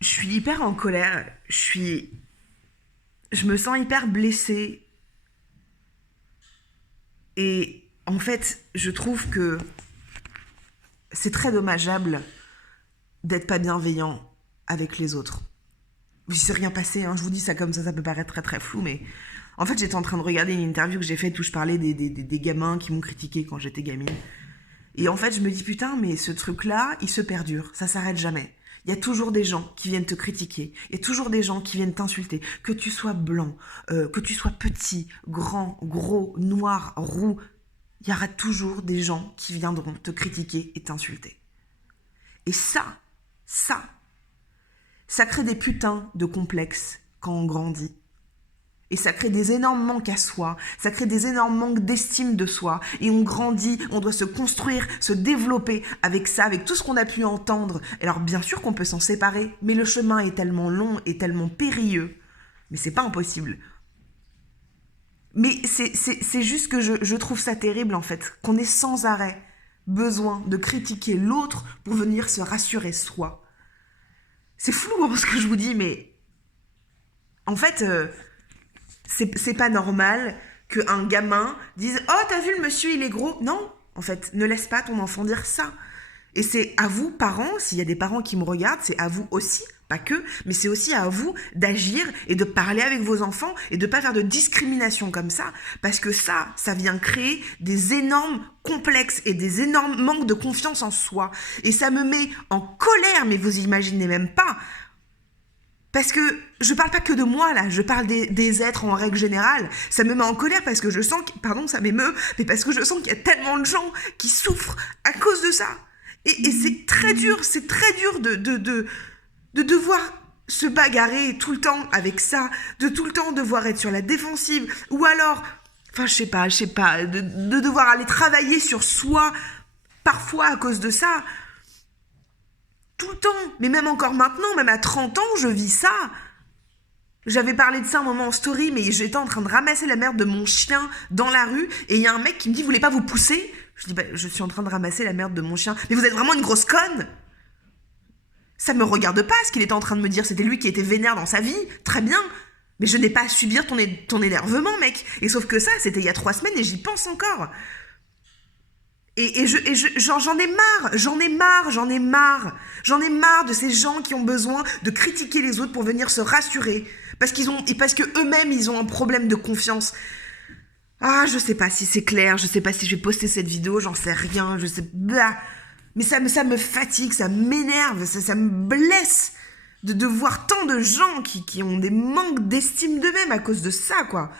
Je suis hyper en colère. Je me sens hyper blessée. Et en fait, je trouve que c'est très dommageable d'être pas bienveillant avec les autres. Il s'est rien passé, hein, je vous dis ça comme ça peut paraître très très flou, mais en fait j'étais en train de regarder une interview que j'ai faite où je parlais des gamins qui m'ont critiqué quand j'étais gamine. Et en fait je me dis putain, mais ce truc-là, il se perdure, ça s'arrête jamais. Il y a toujours des gens qui viennent te critiquer, il y a toujours des gens qui viennent t'insulter, que tu sois blanc, que tu sois petit, grand, gros, noir, roux, il y aura toujours des gens qui viendront te critiquer et t'insulter. Et ça crée des putains de complexes quand on grandit. Et ça crée des énormes manques à soi, ça crée des énormes manques d'estime de soi. Et on grandit, on doit se construire, se développer avec ça, avec tout ce qu'on a pu entendre. Alors bien sûr qu'on peut s'en séparer, mais le chemin est tellement long et tellement périlleux. Mais c'est pas impossible. Mais c'est juste que je trouve ça terrible en fait, qu'on ait sans arrêt besoin de critiquer l'autre pour venir se rassurer soi. C'est flou hein, ce que je vous dis, mais en fait, c'est pas normal qu'un gamin dise « Oh, t'as vu le monsieur, il est gros ?» Non, en fait, ne laisse pas ton enfant dire ça. Et c'est à vous, parents, s'il y a des parents qui me regardent, c'est à vous aussi, pas que, mais c'est aussi à vous d'agir et de parler avec vos enfants et de pas faire de discrimination comme ça, parce que ça vient créer des énormes complexes et des énormes manques de confiance en soi. Et ça me met en colère, mais vous imaginez même pas. Parce que je parle pas que de moi là, je parle des êtres en règle générale. Ça me met en colère parce que je sens, pardon, ça m'émeut, mais parce que je sens qu'il y a tellement de gens qui souffrent à cause de ça. Et c'est très dur de devoir se bagarrer tout le temps avec ça, de tout le temps devoir être sur la défensive, ou alors, enfin je sais pas, de devoir aller travailler sur soi, parfois à cause de ça. Tout le temps, mais même encore maintenant, même à 30 ans, je vis ça. J'avais parlé de ça un moment en story, mais j'étais en train de ramasser la merde de mon chien dans la rue, et il y a un mec qui me dit « Vous voulez pas vous pousser ?» Je dis « Bah, je suis en train de ramasser la merde de mon chien. » Mais vous êtes vraiment une grosse conne. Ça me regarde pas ce qu'il était en train de me dire. C'était lui qui était vénère dans sa vie, très bien. Mais je n'ai pas à subir ton énervement, mec. Et sauf que ça, c'était il y a 3 semaines et j'y pense encore. J'en ai marre de ces gens qui ont besoin de critiquer les autres pour venir se rassurer. Parce que eux-mêmes, ils ont un problème de confiance. Ah, je sais pas si c'est clair, je sais pas si je vais poster cette vidéo, j'en sais rien, je sais... Blah. Mais ça me fatigue, ça m'énerve, ça me blesse de voir tant de gens qui ont des manques d'estime d'eux-mêmes à cause de ça, quoi.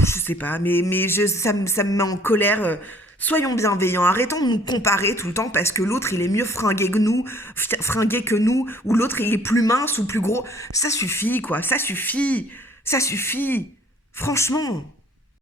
Je sais pas, ça me met en colère. Soyons bienveillants, arrêtons de nous comparer tout le temps parce que l'autre il est mieux fringué que nous, ou l'autre il est plus mince ou plus gros. Ça suffit, quoi, ça suffit. Franchement.